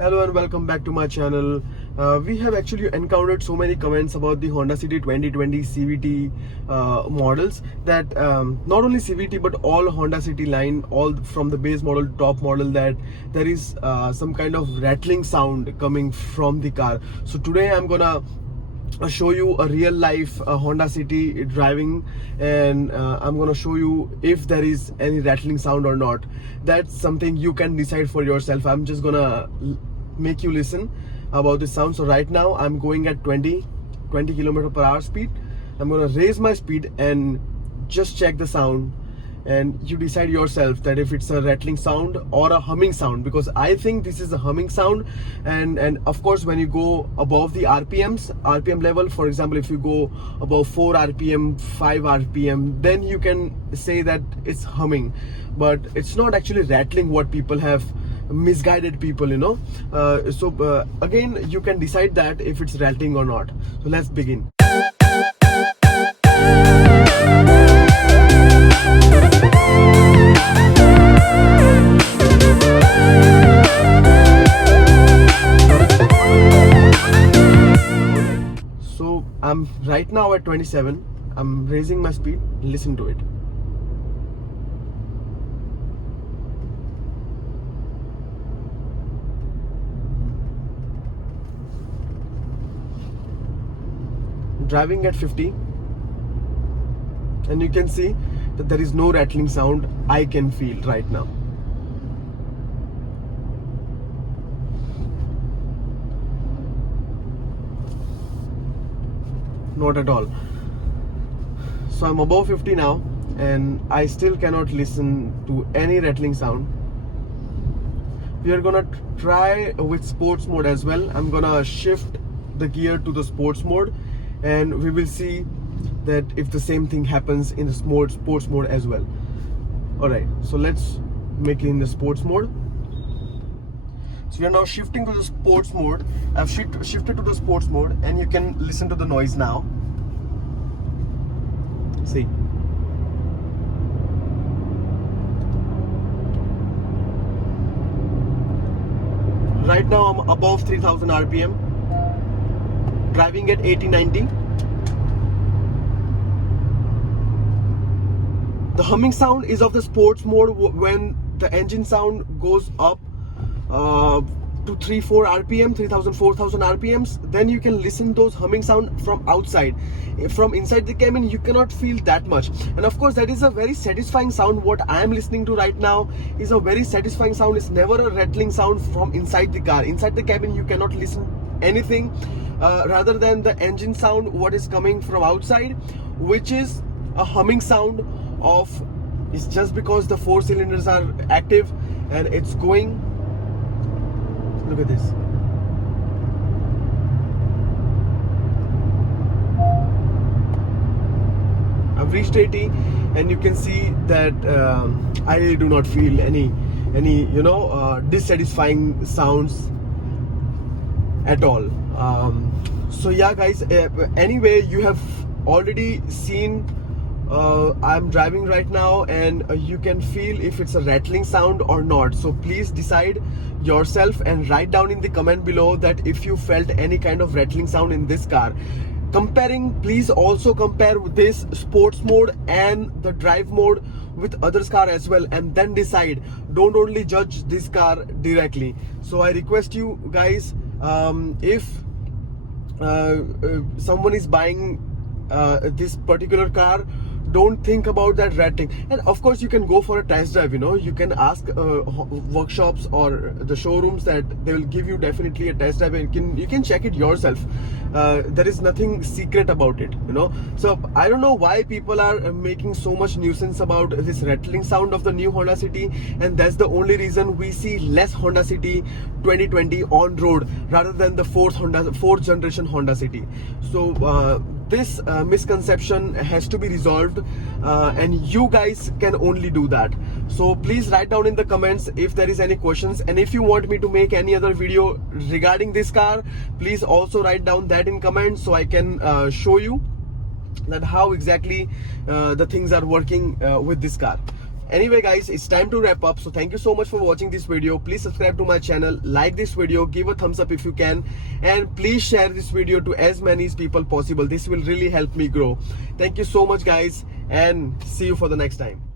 Hello and welcome back to my channel. We have actually encountered so many comments about the Honda City 2020 CVT models that not only CVT but all Honda City line, all from the base model to top model, that there is some kind of rattling sound coming from the car. So today I'm gonna show you a real life Honda City driving, and I'm gonna show you if there is any rattling sound or not. That's something you can decide for yourself. I'm just gonna make you listen about the sound. So right now I'm going at 20 km/h speed. I'm gonna raise my speed and just check the sound, and you decide yourself that if it's a rattling sound or a humming sound, because I think this is a humming sound. And of course, when you go above the RPM level, for example, if you go above 4 RPM, 5 RPM, then you can say that it's humming, but it's not actually rattling. What people have misguided people, again, you can decide that if it's rattling or not. So let's begin. So I'm right now at 27. I'm raising my speed. Listen to it. Driving at 50, and you can see that there is no rattling sound I can feel right now. Not at all. So I'm above 50 now, and I still cannot listen to any rattling sound. We are gonna try with sports mode as well. I'm gonna shift the gear to the sports mode, and we will see that if the same thing happens in the sports mode as well. Alright, so let's make it in the sports mode. So we are now shifting to the sports mode. I've shifted to the sports mode, and you can listen to the noise now. See. Right now I'm above 3000 RPM, driving at 80-90. The humming sound is of the sports mode. When the engine sound goes up to 3-4 RPM, 3000-4000 RPMs, then you can listen those humming sound from outside. From inside the cabin, you cannot feel that much. And of course, that is a very satisfying sound. What I am listening to right now is a very satisfying sound. It's never a rattling sound from inside the car. Inside the cabin, you cannot listen anything rather than the engine sound, what is coming from outside, which is a humming sound of, it's just because the 4 cylinders are active and it's going. Look at this. I've reached 80, and you can see that I really do not feel any dissatisfying sounds at all. So yeah, guys, anyway, you have already seen I'm driving right now, and you can feel if it's a rattling sound or not. So please decide yourself and write down in the comment below that if you felt any kind of rattling sound in this car. Please also compare this sports mode and the drive mode with others car as well, and then decide. Don't only judge this car directly. So I request you guys, if someone is buying this particular car, don't think about that rattling. And of course, you can go for a test drive. You can ask workshops or the showrooms that they will give you definitely a test drive, and you can check it yourself. There is nothing secret about it. So I don't know why people are making so much nuisance about this rattling sound of the new Honda City, and that's the only reason we see less Honda City 2020 on road rather than the fourth generation Honda City. So this misconception has to be resolved, and you guys can only do that. So please write down in the comments if there is any questions, and if you want me to make any other video regarding this car, please also write down that in comments, so I can show you that how exactly the things are working with this car. Anyway guys, it's time to wrap up. So thank you so much for watching this video. Please subscribe to my channel, like this video, give a thumbs up if you can, and please share this video to as many people possible. This will really help me grow. Thank you so much guys, and see you for the next time.